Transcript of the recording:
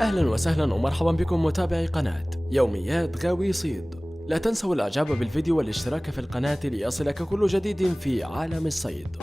أهلا وسهلا ومرحبا بكم متابعي قناة يوميات غاوي صيد. لا تنسوا الإعجاب بالفيديو والاشتراك في القناة ليصلك كل جديد في عالم الصيد.